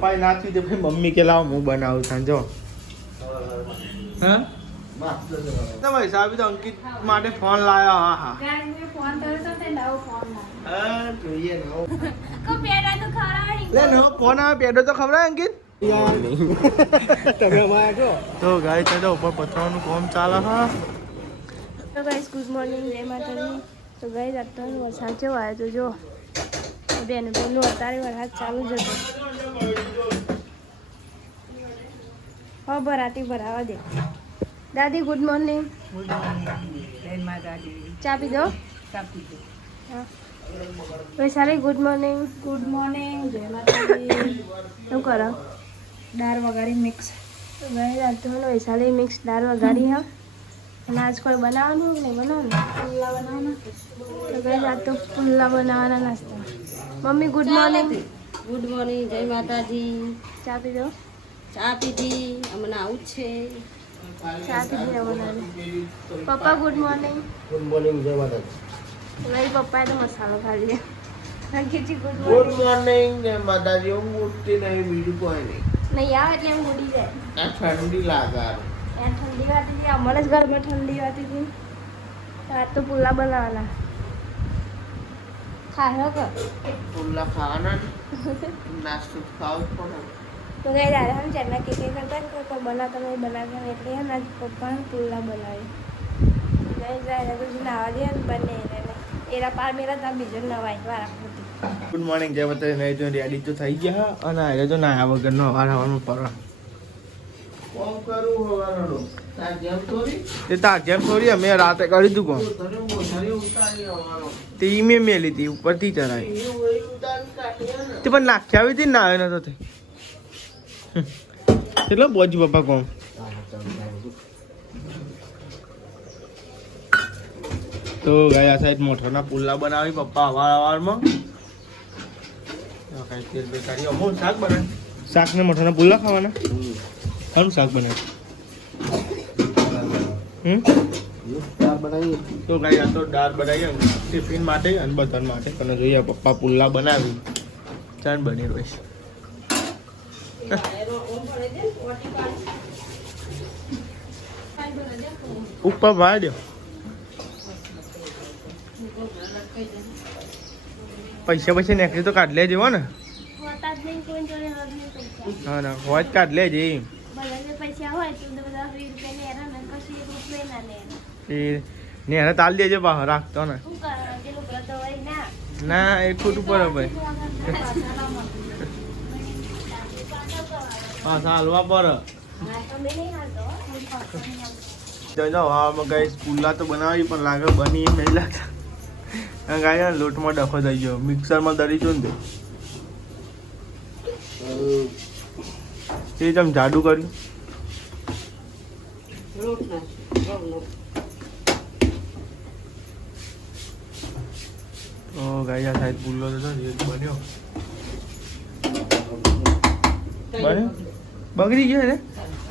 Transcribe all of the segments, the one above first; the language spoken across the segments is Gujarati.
પપ્પાએ ના થયું તે પછી મમ્મી કે લાવ હું બનાવું સાંજો હા ભાઈ સાહેબ તો અંકિત માટે ફોન લાવ્યો હા હા જોઈએ નવો લે નવો ફોન આવે પેડો તો ખબર અંકિત તો ગાય તો ઉપર પથરાવાનું કામ ચાલે હા તો ગાઈસ ગુડ મોર્નિંગ જય માતાજી તો ગાઈસ અત્યારે વરસાદ જેવો આવ્યો તો જો બેન બેનનું અત્યારે વરસાદ ચાલુ જ હતો હા ભરાતી ભરાવા દે દાદી ગુડ મોર્નિંગ ચા પી દો હા વૈશાલી ગુડ મોર્નિંગ જય માતાજી શું કરો દાળ વઘારી મિક્સ તો ગાઈસ અત્યારે વૈશાલી મિક્સ દાળ વઘારી હા અને આજ કોઈ બનાવવાનું કે નહીં બનાવવાનું પુલ્લા બનાવવાના તો ગાઈસ આજ તો પુલ્લા બનાવવાના નાસ્તા મમ્મી ગુડ મોર્નિંગ જય માતાજી ચા પી દો ચા પીધી અમને આવું જ છે ચા પીધી બનાવી પપ્પા ગુડ મોર્નિંગ જય માતાજી મારી પપ્પાએ તો મસાલો ખાલી અંકિતજી ગુડ ગુડ મોર્નિંગ મોર્નિંગ જય માતાજી હું ઉઠતી નહીં બીજું કોઈ નહીં નહીં આવે એટલે એમ ઉડી જાય આ ઠંડી લાગે ત્યાં ઠંડી વાતી હતી અમારે જ ઘરમાં ઠંડી વાતી હતી આજ તો પુલ્લા બનાવવાના ખાયો કે પુલ્લા ખાવાના નાસ્તો ખાવ પણ તો ગઈ દાદા હમ ચેરના કે કરતા ને કોઈ બનાવતા નહીં બનાવતા નહીં એટલે એમ આજ પપ્પા પુલ્લા બનાવી ગઈ જાય તો નાવા દે ને બને એરા પાર મેરા ત્યાં બીજો નવાય વારા ગુડ મોર્નિંગ જય માતાજી નહીં તો રેડી તો થઈ ગયા અને આજે તો નાયા વગરનો અવાર હવાનું પર કોમ કરું હવાનું તે તાર જેમ થોડી અમે રાતે કરી તું કોમ તે ઈમે મેલી હતી ઉપરથી ચડાવી તે પણ નાખ્યા આવી હતી ને આવે નતો તે કેટલો બોજ પપ્પા કોમ તો ગયા સાઈડ મોઠાના પુલ્લા બનાવી પપ્પા અવારમાં તેલ બેસાડી અમુક શાક બનાવે શાક ને મોઠાના પુલ્લા ખાવાના સારું શાક બનાવે તો ગાઈ આ તો દાળ બનાવી ટિફિન માટે અને બધા માટે અને જોઈએ પપ્પા પુલ્લા બનાવી ચાલ બની રહીશ ઉપર ભાઈ દો પૈસા પૈસા નીકળી તો કાઢ લેજે હો ને હા ના હોય જ કાઢ લેજે નેરા તાલ દેજે બહાર રાખતો ને ના એ ખોટું પડે ભાઈ હા હાલવા પડે ગાય પુલ્લા તો બનાવી પણ લાગે બની એમ નહીં લાગતા ગાય લોટમાં ડખો થઈ ગયો મિક્સરમાં દરી જો ને તે જેમ જાડુ કર્યું તો ગાય સાહેબ પુલ્લો તો બન્યો બગડી ગયો ને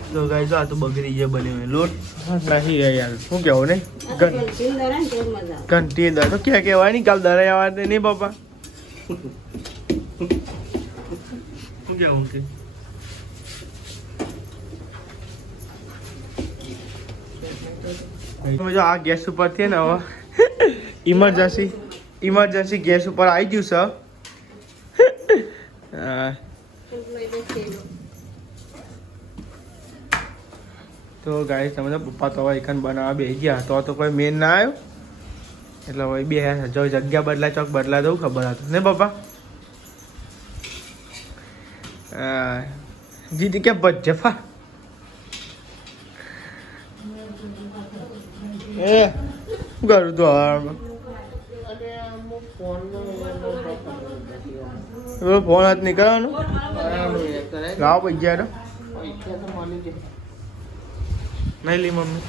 તો ગાય તો આ તો બગડી ગયા બન્યો લોટ નહીં યાર શું કેવું નહીં ઘંટી દર તો ક્યાં કહેવાય નહીં કાલ દરે આવવા નહીં બાપા શું કેવું કે જો આ ગેસ ઉપર થી ને હવે ઇમરજન્સી ગેસ ઉપર આવી ગયું છે તો ગાઈસ તમે તો પપ્પા તો હવે એકન બનાવવા બેસી ગયા તો કોઈ મેન ના આવ્યો એટલે હવે બે જો જગ્યા બદલાય ચોક બદલાય તો ખબર હતું ને પપ્પા જીતી કે બજફા એ શું કરું તું હવે ફોન હાથ નીકળવાનું લાવો પૈસા નહીં લી મમ્મી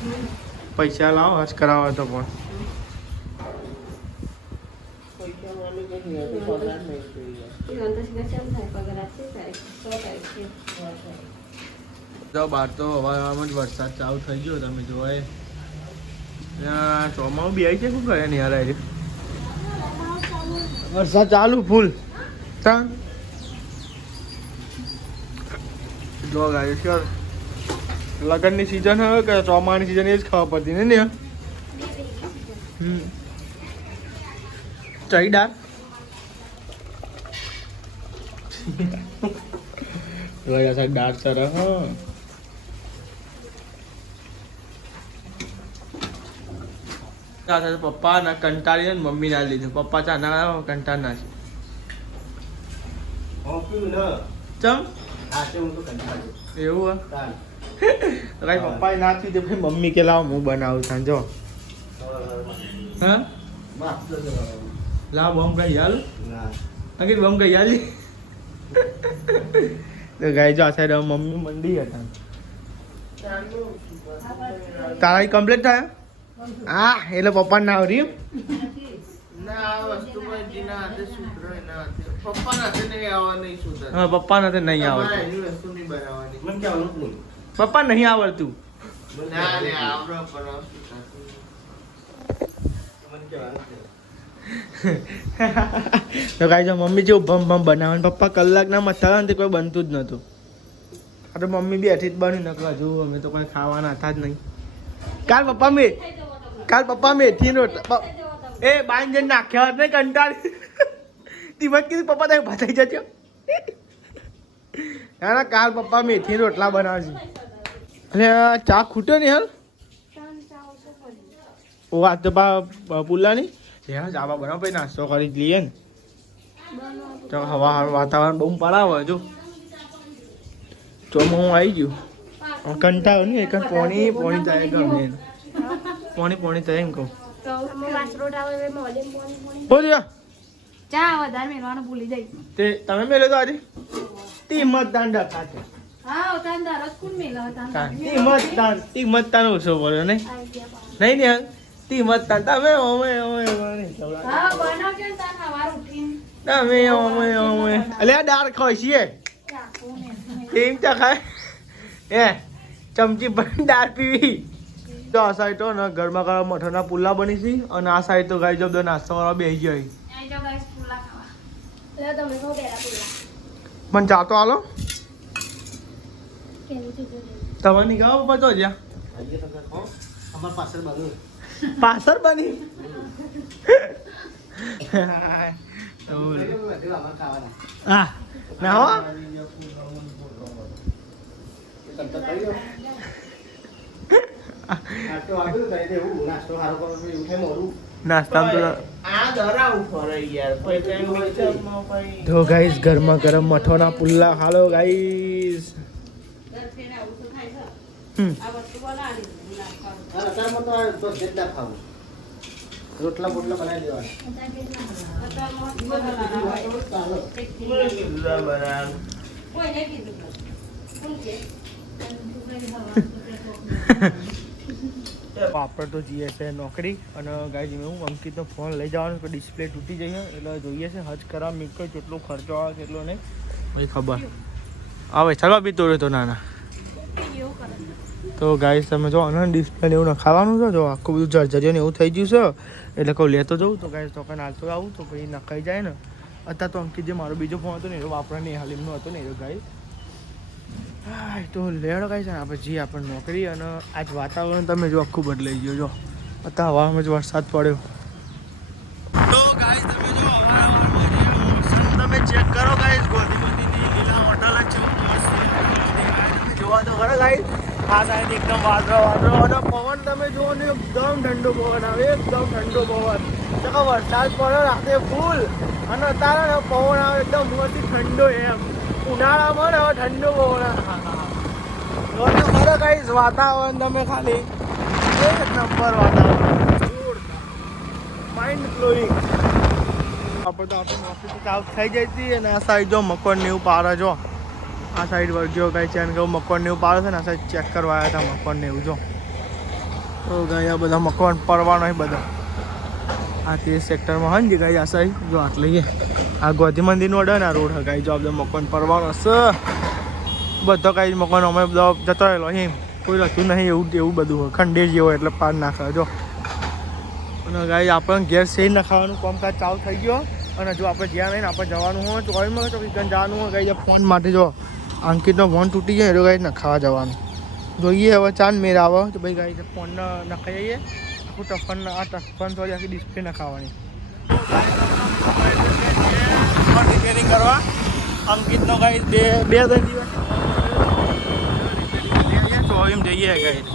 પૈસા લાવો હજ કરાવો તો પણ બહાર તો હવામાં જ વરસાદ ચાલુ થઈ ગયો તમે જોવાય ચોમાવું બી આવી છે શું કરે નહીં હાલ વરસાદ ચાલુ ફૂલ જો ગાય શ્યોર લગનની સિઝન હોય કે ચોમાની સિઝન એ જ ખાવા પડતી ને ચઈ દાળ દાળ સરસ હા પપ્પા ના કંટાળી ને મમ્મી ના લીધું પપ્પા ચા ના કંટાળ ના ચમ એવું કઈ પપ્પા ના થયું તો ભાઈ મમ્મી કે લાવ હું બનાવું સાંજો હા લાવ બમ કઈ હાલ અંકિત બમ કઈ હાલી તો ગાય જો આ સાઈડ મમ્મી મંડી હતા તારા કમ્પ્લીટ થાય હા એટલે પપ્પા ના આવરી પપ્પા નથી નહીં આવડતું પપ્પા નહીં આવડતું તો ગાય જો મમ્મી જેવું ભમ ભમ બનાવવાનું પપ્પા કલાકના મસાલા ને કોઈ બનતું જ નતું આ તો મમ્મી બેઠી જ બની નકલા જો અમે તો કોઈ ખાવાના હતા જ નહીં કાલ પપ્પા મેથી રોટલા એ બાઈન જઈને નાખ્યા નહીં કંટાળી તીમત કીધું પપ્પા તમે બતાવી જજો ના કાલ પપ્પા મેથી રોટલા બનાવશે અને ચા ખૂટે ને હાલ ઓ આ તો પુલ્લાની ચાબા બનાવો પછી નાસ્તો કરી જ લઈએ ને તો હવા વાતાવરણ બહુ પડાવે જો ચોમાસું આવી ગયું કંટાળો નહીં એક પોણી થાય ગમે પોણી થાય એમ કહું ચા વધારે મેળવાનું ભૂલી જાય તે તમે મેળો તો આજે તીમત દાંડા ખાતે હા તાન દારસ કોણ મેલા હતા તીમત તાન ઓછો પડ્યો નહીં ને હાલ તીમત તાન તમે ઓમે હા બનાવ કે તાન સવાર ઉઠીને તમે ઓમે અલે આ દાળ ખાય છીએ તેમ ચા ખાય એ ચમચી ભરી દાળ પીવી તો આ સાઈડ તો ને ગરમા ગરમ મઠરના પુલ્લા બની છે અને આ સાઈડ તો ગાય જબ નાસ્તો કરવા બેસી ગઈ મને ચા તો હાલો તમે નહીં ખાઓ પપ્પા તો જ્યાં પાછળ બની હા ના હો નાસ્તા તો ગાઈસ ગરમા ગરમ મઠોના પુલ્લા ખાલો ગાઈસ રોટલા બોટલા બનાવી દેવાના આપણે તો જઈએ છે નોકરી અને ગાઈઝ હું અંકિતનો ફોન લઈ જવાનો કે ડિસ્પ્લે તૂટી જઈએ એટલે જોઈએ છે હજ કરા મીકો કેટલો ખર્ચો આવે કેટલો નહીં પછી ખબર આવે ચાલવા બી તોડ્યો તો નાના તો ગાઈઝ તમે જો અને ડિસ્પ્લે એવું નખાવાનું છે જો આખું બધું જર્જરીઓ ને એવું થઈ ગયું છે એટલે કહું લેતો જવું તો ગાઈઝ તો કાંઈ હાલતો આવું તો પછી નખાઈ જાય ને અત્યારે તો અંકિત જે મારો બીજો ફોન હતો ને એવો વાપરવાની હાલીમનો હતો ને એવો ગાઈઝ હા તો લેડો ગાઈઝ છે ને આપણે જઈએ આપણે નોકરી અને આજ વાતાવરણ તમે જો આખું બદલાઈ ગયું જો અત્યારે હવામાં જ વરસાદ પડ્યો તો ગાઈઝ તમે જો તમે ચેક કરો ગાઈઝ ગોધીમતીની લીલા મોટાલા છે જોવા તો ખરા ગાઈઝ આ સાઈડ એકદમ વાદળો અને પવન તમે જુઓ ને એકદમ ઠંડો પવન આવે એકદમ ઠંડો પવન તો વરસાદ પડે રાતે ફૂલ અને અત્યારે પવન આવે એકદમ મોટી ઠંડો એમ ઉનાળામાં ને ઠંડો પવન ખરો ગાઈઝ વાતાવરણ તમે ખાલી એક નંબર વાતાવરણ માઇન્ડ બ્લોઈંગ આપણે તો આપણે નોકરી ચાલુ થઈ જાય હતી અને આ સાઈડ જો મકોન ને એવું પારે જો આ સાઈડ વર્ગ્યો કાંઈ ચેન કહું મકોન ને એવું પાડે છે ને આ સાઈડ ચેક કરવા આવ્યા હતા મકોન ને એવું જો તો ગાય આ બધા મકોન પડવાનો હોય બધા આ તે સેક્ટરમાં હોય ને ગાય આ સાઈડ જો આટલી આ ગોધી મંદિરનો ઓર્ડર ને આ રોડ ગાય જો આ બધા મકોન પડવાનો હશે બધો કાંઈ મકાન અમે બધા જતો રહેલો એમ કોઈ લખ્યું નહીં એવું બધું હોય ખંડેર જેવો એટલે પાર નાખે જો અને ગાઈ આપણને ઘેર સેજ નખાવાનું કામકાજ ચાલુ થઈ ગયો અને જો આપણે જ્યાં નહીં ને આપણે જવાનું હોય તો કઈ મળે તો કિચન જવાનું હોય ગાઈ ફોન માટે જો અંકિતનો ફોન તૂટી જાય એટલે ગાઈસ નખાવા જવાનું જોઈએ હવે ચાંદ મેર આવે તો ભાઈ ગાઈસ ફોન નખાઈ જઈએ આખું ટફન થોડી આખી ડિસ્પ્લે નખાવાની રિપેરિંગ કરવા અંકિતનો ગાઈસ બે 3 દિવસ ચોવીમ જઈએ ગાઈસ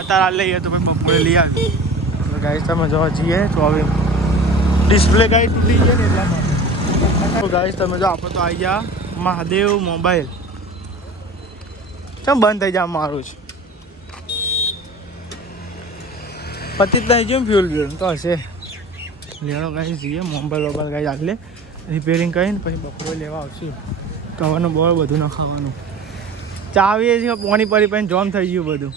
અત્યારે હાલ લઈએ તો ભાઈ બપોરે લઈ આવી ગાઈસ તમે જોવા જઈએ ચોવીમ ડિસ્પ્લે ગાઈસ તૂટી જાય ને એટલા માટે ગાઈસ તમે જો આપણે તો આવી ગયા મહાદેવ મોબાઈલ ચમ બંધ થઈ જાય મારું જ પતિ જ નહીં જોયું ફ્યુલ બ્યુલ તો હશે લેવાનો ગાઈસ જઈએ મોબાઈલ ગાઈસ આટલે રિપેરિંગ કરીને પછી બપોરે લેવા આવશું કવાનું બહુ બધું ન ખાવાનું ચાવીએ છે પાણી પડી જોમ થઈ ગયું બધું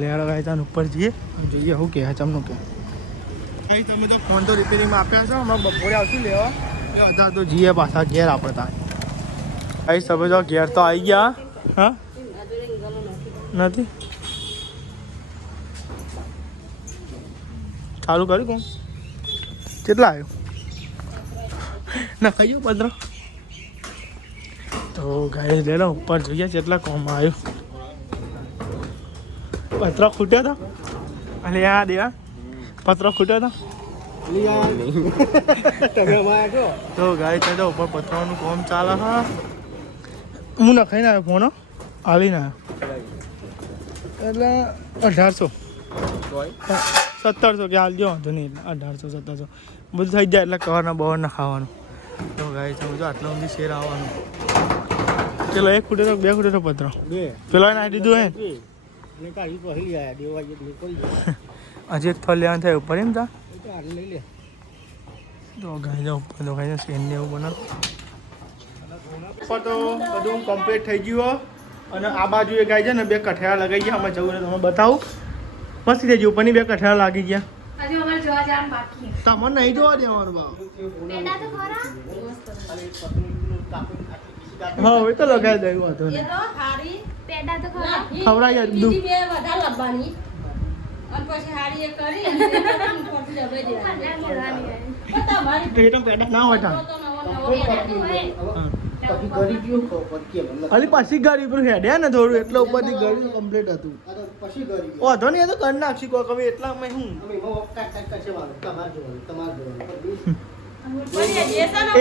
લેવાનો ગાઈસ ત્યાં ઉપર જઈએ જોઈએ શું કહે ચમનું કે ગાઈસ તમે તો ફોન તો રિપેરિંગમાં આપ્યા છો હમણાં બપોરે આવશું લેવા હતા તો જઈએ પાછા ઘેર આપણે ત્યાં ગાઈસ તમે જો ઘેર તો આવી ગયા હા નથી ચાલુ કર્યું કોણ કેટલા આવ્યું ના ખાઈ પંદર તો ગાય લે લો ઉપર જોઈએ કેટલા કોમમાં આવ્યું પતરા ખૂટ્યા હતા અને આ દેવા પતરા ખૂટ્યા હતા તો ગાય છે ઉપર પતરાનું કોમ ચાલે હા હું નખાઈને આવ્યો ફોન આવીને આવ્યો એટલે 1800 1700 કે હાલ જો વાંધો નહીં 1800 1700 બધું થઈ જાય એટલે કવરના બવરના ખાવાનું તો ગાય છે જો આટલા સુધી શેર આવવાનું પેલો 1 ફૂટે તો 2 ફૂટે તો પતરો પેલો નાખી દીધું હે હજી એક થોડ લેવાનું થાય ઉપર એમ તા તો ગાય ઉપર તો ગાય શેર ને એવું બનાવ તો બધું કમ્પ્લીટ થઈ ગયું અને આ બાજુ એ ગાય છે ને 2 કઠેડા લગાવી ગયા અમે જવું ને તમે બતાવું મસ્ત થઈ ગયું ઉપરની 2 કઠેડા લાગી ગયા તમને નહીં જોવા દેવાનું બાપ હા હવે તો લગાવી દઉં હતો ને ખવડાવી પેડા ના હોય અલી પછી ગાડી પર હેડ્યા ને થોડું એટલે ઉપરથી ગાડી કમ્પ્લીટ હતું વાંધો નહીં એ તો કરી નાખશી કોઈ કभी એટલા મેં હું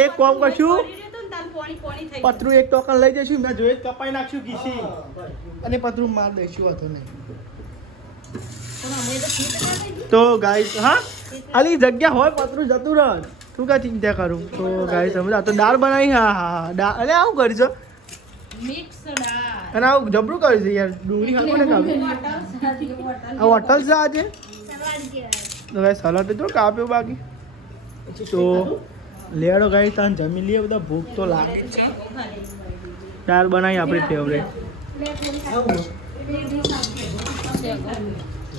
એક કોમ કરશું પતરું એક ટોકન લઈ જઈશું મેં જોઈ કપાઈ નાખશું કીસી અને પતરું માર દઈશું વાંધો નહીં તો ગાઈસ હા અલી જગ્યા હોય પતરું જતું રહે તું કા ચિંતા કરું તો ગાઈસ સમજ આ તો દાળ બનાવી હા હા દાળ અરે આવું કરી છો મિક્સ દાળ અને આવું જબરું કરી છે યાર ડુંગળી ખાવ ને કાપી આ હોટલ છે આજે તો ગાઈસ સલાડ તો કાપ્યો બાકી તો લેડો ગાઈસ તાન જમી લઈએ બધા ભૂખ તો લાગે છે દાળ બનાવી આપણી ફેવરેટ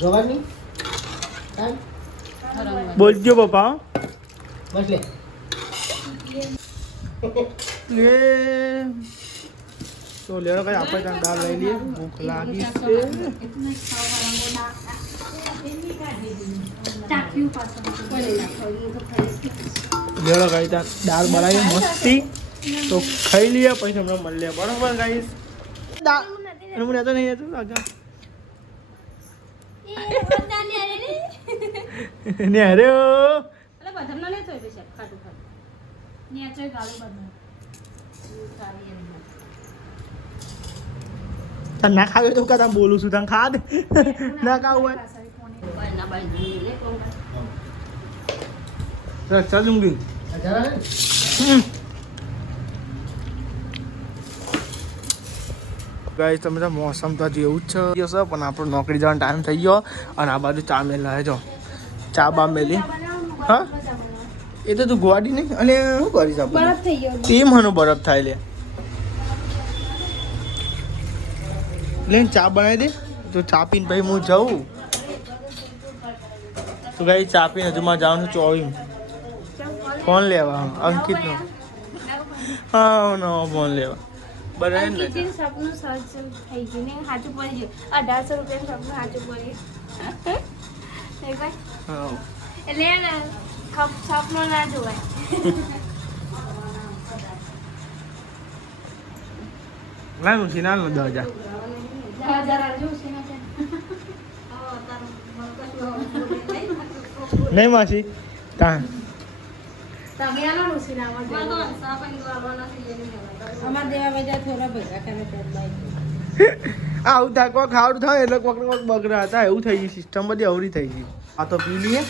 જવાની બોલજો પપ્પા બસ લે તો લેડો ભાઈ આપણે ત્યાં દાળ લઈ લઈએ ભૂખ લાગી છે લેડો ભાઈ ત્યાં દાળ બનાવીએ મસ્તી તો ખાઈ લઈએ પછી તમને મળીએ બરાબર ગાઈસ હું રહેતો નહીં હતું લાગા ને અરે ના ખાવે તો કદા બોલું છું તને ખા દે ના ખાવું હોય ચાલ દૂંગી ગાઈસ તમે તો મોસમ તો હજી એવું જ છે પણ આપણો નોકરી જવાનો ટાઈમ થઈ ગયો અને આ બાજુ ચા મેલ લાવે ચા બા મેલી હા એ તો તું ગોવાડી નહીં અને શું કરીશ આપણે કેમ હનો બરફ થાય લે લઈને ચા બનાવી દે તો ચા પીને પછી હું જાઉં તો ગાઈ ચા પીને હજુ માં જવાનું 24 ફોન લેવા અંકિતનો હા નો ફોન લેવા બરાબર સપનું સર્ચ થઈ ગયું ને સાચું પડી ગયું 1800 રૂપિયા સપનું સાચું પડ્યું એટલે સપનો ના જોવાય ના નું સિનાલ નો 10,000 10,000 આલજો ઉસીના છે. નહીં માસી તા તમે આલો ને ઉસીના અમાર અમાર દેવા બજા થોડા ભેગા કરે તે આવું થાય કોક ખાવડું થાય એટલે કોક ને કોક બગડા હતા એવું થઈ ગઈ સિસ્ટમ બધી અવરી થઈ ગઈ આ તો પી લઈએ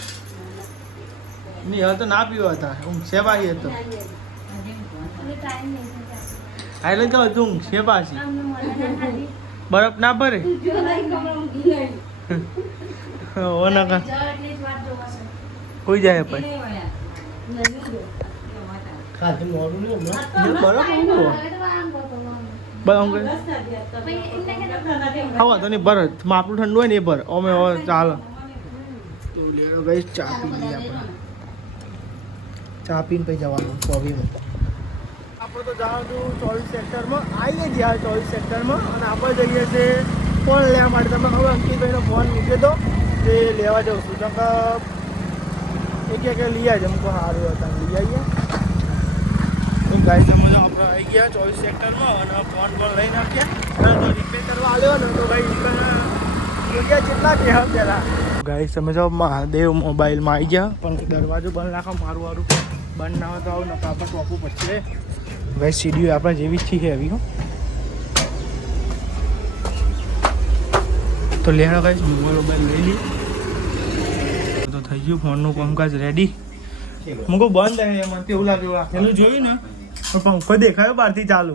નહીં હવે તો ના પીવા હતા ઊંઘ છે પાછી હતો ટાઈમ નહીં હા એટલે તો હતું ઊંઘ છે પાછી અમને મને ના ખાધી બરફ ના ભરે જો નહીં કમળા ઊંઘી નહીં ઓ ના કા જળ એટલી જ વાત જોવા છે. હોઈ જાય પછી નહીં વયા નહીં જો ખાધું મોડું નહીં આ તો બરફ ખાઈને ઊંઘો હવે તો આમ કરતો આમ. બસ ઊંઘ પછી એમને કે ખાવા તો નહીં ભર માપનું ઠંડુ હોય ને એ ભર અમે હવે ચાલો તો લેડો ગઈ ચા પી લઈએ આપણે ચા પીને પછી જવાનું ચોવીમાં આપણે તો જવાનું 24 સેક્ટરમાં આવીએ છીએ હાલ 24 સેક્ટરમાં અને આપણે જઈએ છીએ ફોન લેવા માટે તમે ખબર અંકિતભાઈનો ફોન મૂક્યો તો તે લેવા જાઉં છું તો એક લઈ આવજો અમુક સારું હતા લઈ આવીએ ગાડી તમે આપણે આવી ગયા 24 સેક્ટરમાં અને ફોન પણ લઈ નાખ્યા અને તો રિપેર કરવા આવ્યો ને તો ભાઈ રૂપિયા જેટલા કે હા પહેલાં ગાડી તમે જો મહાદેવ મોબાઈલમાં આવી ગયા પણ દરવાજો બંધ રાખો મારું વારું બંધ ના હોય તો આવું નકા આપણે ટોપું પછી ભાઈ સીડીઓ આપણે જેવી જ છે એવી હો તો લેણો ગાઈસ મોબાઈલ લઈ લઈ તો થઈ ગયું ફોનનું કામકાજ રેડી મૂકો બંધ થાય મને કેવું લાગે પેલું જોયું ને પંખો દેખાયો બહારથી ચાલુ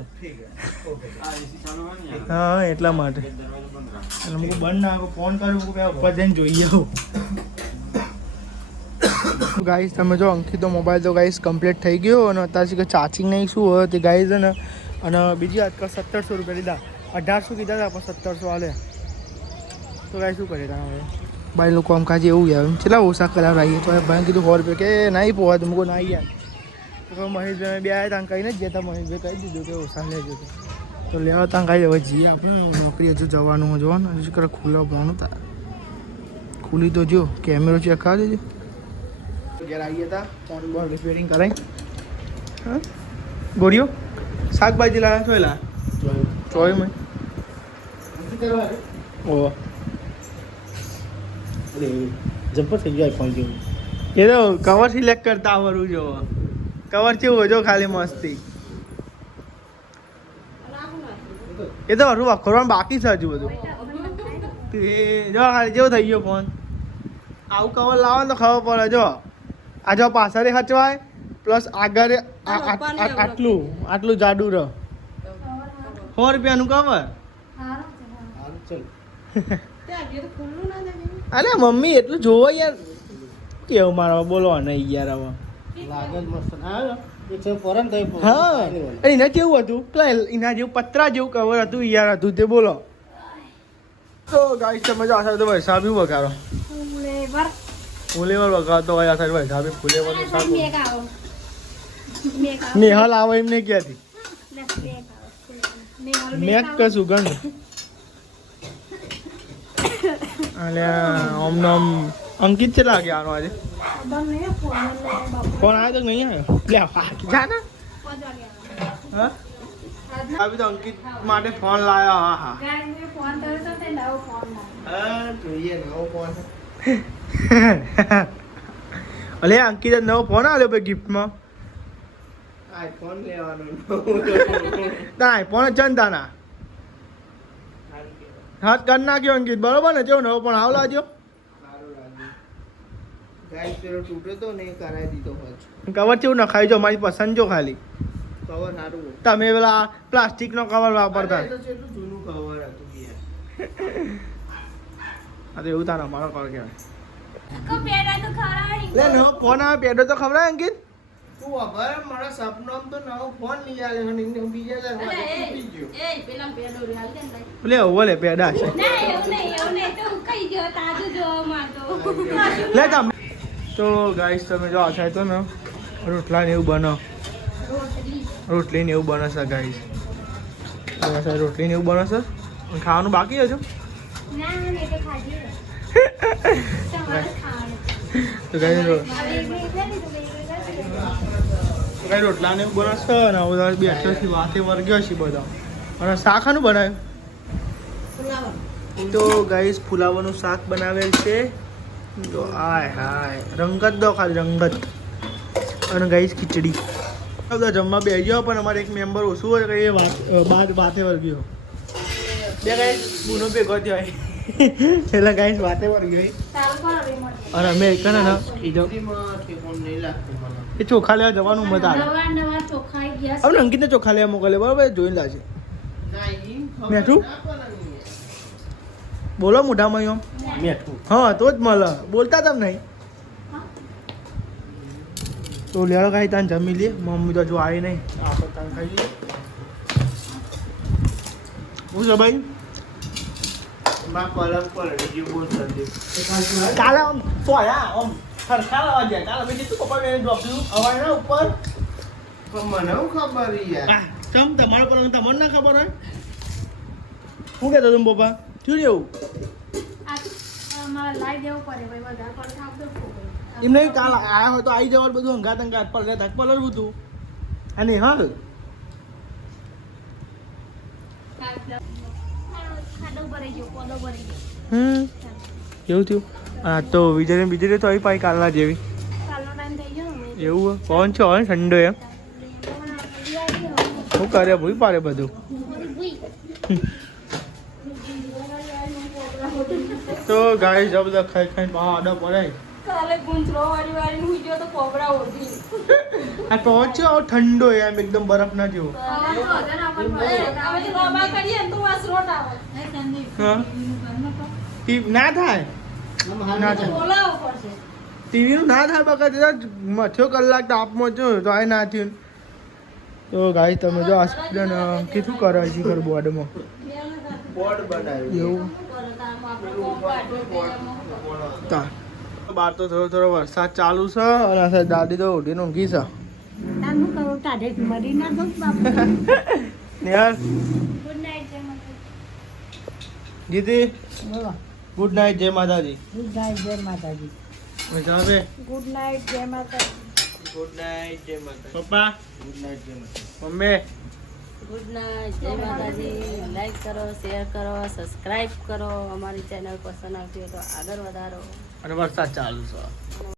હા એટલા માટે એટલે મૂકો બંધ ના ફોન કર્યો મૂકો ઉપર જઈને જોઈએ ગાઈસ તમે જો અંકિતનો મોબાઈલ તો ગાઈસ કમ્પ્લીટ થઈ ગયો અને અત્યારે સુધી ચાર્જિંગ નહીં શું હોય તે ગાઈસ ને અને બીજી આજકાલ 1700 રૂપિયા લીધા 1800 કીધા હતા પણ 1700 આલે તો ગાઈસ શું કરીએ તમે હવે ભાઈ લોકો આમ કાજે એવું યાર કેટલા ઓછા કરાવ આવીએ તો ભાઈ કીધું 100 રૂપિયા કે નહીં પોવા તો મૂકો ના યાર તો મહેશભાઈ બે આવ્યા ત્યાં કહીને જ જતા મહેશભાઈ કહી દીધું કે ઓછા લેજો તો લેવા ત્યાં કાંઈ હવે જઈએ આપણે નોકરી હજુ જવાનું જોવાનું હજુ કરે ખુલ્લા ભણું તા ખુલી તો જો કેમેરો ચેક કરી દેજો ઘેર આવીએ હતા ફોન બોન રિપેરિંગ કરાવી હા ગોળીઓ શાકભાજી લાવ્યા છો એલા ચોવીમાં ઓહ જમ્પર થઈ ગયો આઈફોન જેવું એ તો કવર સિલેક્ટ કરતા આવડવું જો કવર કેવું જો ખાલી મસ્તી એ તો હરું વખોરવાનું બાકી છે હજુ બધું એ જો ખાલી જેવો થઈ ગયો ફોન આવું કવર લાવો તો ખબર પડે જો આ જો પાછળ હચવાય પ્લસ આગળ આટલું જાડું રહ 100 રૂપિયાનું કવર ચલ ત્યાં ઘેર ખુલ્લું ના દેજે અરે મમ્મી એટલું જોવો યાર કેવું મારા બોલવા નહીં યાર હવે લાગે જ મસ્ત હા એ છે ફોરન થઈ હા એના કેવું હતું પેલા એના જેવું પતરા જેવું કવર હતું યાર હતું તે બોલો તો ગાઈસ તમે જો આ સાથે ભાઈ સાબી વગાડો લેવર ફુલેવર વગાડતો હોય આ સાથે ભાઈ સાબી ફુલેવરનું શાક મેક આવો મેક આવો નેહલ આવે એમને ક્યાંથી મેક મેક કે સુગંધ અલે ઓમ નોમ અંકિત છે લાગે આનો આજે ફોન આવ્યો તો નહીં આવ્યો લે જા ને હા આવી તો અંકિત માટે ફોન લાવ્યો હા હા ફોન કર્યો તો તે નવો ફોન હા જોઈએ નવો ફોન અલે અંકિત નવો ફોન આવ્યો ભાઈ ગિફ્ટમાં આઈફોન લેવાનો ના આઈફોન ચંદાના હાથ કરી નાખ્યો અંકિત બરોબર ને જેવો નવો પણ આવ લાગ્યો કવર કેવું નખાઈ જો મારી પસંદ જો ખાલી કવર સારું તમે પેલા પ્લાસ્ટિક નો કવર વાપરતા જૂનું કવર હતું આ તો એવું તારા મારો કવર કહેવાય કો પેડા તો ખરા લે નવો ફોન આવે પેડો તો ખબર અંકિત તું અગર મારા સપનામાં તો નવો ફોન લઈ આવે અને બીજા અરે એ પેલા પેડો રેલ દે ને લે ઓવો લે પેડા છે ના એવું નહીં તો કઈ ગયો તાજુ જોવા માંગતો લે તમે તો ગાઈસ તમે જો આ થાય તો ને રોટલા ને એવું બનો રોટલી ને એવું બને છે ગાઈસ રોટલી ને એવું બને છે ખાવાનું બાકી હજુ ના ને તો ખાજી તમારે ખાવાનું તો ગાઈસ હવે કઈ રોટલા ને એવું બને છે ને હવે બેઠો છે વાતે વર્ગ્યો છે બધા અને શાક આનું બનાવ્યું ફુલાવર તો ગાઈસ ફુલાવાનું શાક બનાવેલ છે તો હાય હાય રંગત દો ખાલી રંગત અને ગાઈસ ખીચડી બધા જમવા બેસી જાઓ પણ અમારે એક મેમ્બર ઓછું હોય કે એ વાતે વર્ગ્યો બે ગાઈસ બુનો ભેગો થયો એટલે ગાઈસ વાતે વર્ગ્યો અને અમે એક ને એ ચોખા લેવા જવાનું મત આવે નવા ચોખા આવી ગયા હવે અંકિતને ચોખા લેવા મોકલે બરાબર જોઈને લાવશે મેઠું બોલો મોઢામાં એમ મેઠું હા તો જ મળે બોલતા તમ નહીં તો લેવા કાંઈ તાન જમી લે મમ્મી તો જો આવી નહીં આપણે તાન ખાઈ લઈએ હું છે ભાઈ માં પલંગ પર બીજું બોલ સંદીપ કાલે આમ સોયા આમ સરખા લાવવા જાય કાલે મેં કીધું પપ્પા મેં ડ્રોપ દીધું અવાજ ના ઉપર પણ મને હું ખબર યાર આ ચમ તમારા પર તમને ના ખબર હોય શું કહેતો તમે પપ્પા શું એવું લાઈ દેવું પડે ભાઈ વધારે પડતા આપતો એમ નહીં કાલ આયા હોય તો આવી જવાનું બધું અંગાત અંગાત પલરે તક પલરવું હતું અને હાલ ખાડો ભરાઈ ગયો પોદો ભરાઈ ગયો એવું થયું હા તો વિજય બીજી તો આવી પાઈ કાલના જેવી કાલનો ટાઈમ થઈ ગયો ને એવું કોણ છે હોય ઠંડો એમ શું કરે ભૂઈ પાડે બધું તો ગાય જબ બધા ખાઈ ખાઈને બહાર આડા પડે કાલે ગુંચરો વાળી વાળી હું ગયો તો કોબરા ઓઢી આ ટોચ છે આવો ઠંડો એમ એકદમ બરફ ના જેવો હવે તો બાબા કરીએ ને તો વાસરોટ આવે હા ના થાય ના થાય બોલાવવું પડશે ટીવીનું ના થાય બકા મથ્યો કલાક તાપમાં જો તો આ ના થયું તો ગાય તમે જો હોસ્પિટલ કેટલું કરે છે ઘર બોર્ડમાં બોર્ડ બનાવ્યું એવું તા બહાર તો થોડો થોડો વરસાદ ચાલુ છે અને આ દાદી તો ઉઠીને ઊંઘી છે તાનું કરું તારે મરી ના દઉં બાપુ યાર ગુડ નાઇટ જય માતા દીદી બોલો ગુડ નાઇટ જય માતાજી ગુડ નાઇટ જય માતાજી મજા આવે ગુડ નાઇટ જય માતાજી ગુડ નાઇટ જય માતા પપ્પા ગુડ નાઇટ જય માતા મમ્મી ગુડ નાઇટ જય માતાજી લાઈક કરો શેર કરો સબસ્ક્રાઇબ કરો અમારી ચેનલ પસંદ આવતી હોય તો આગળ વધારો અને વરસાદ ચાલુ છે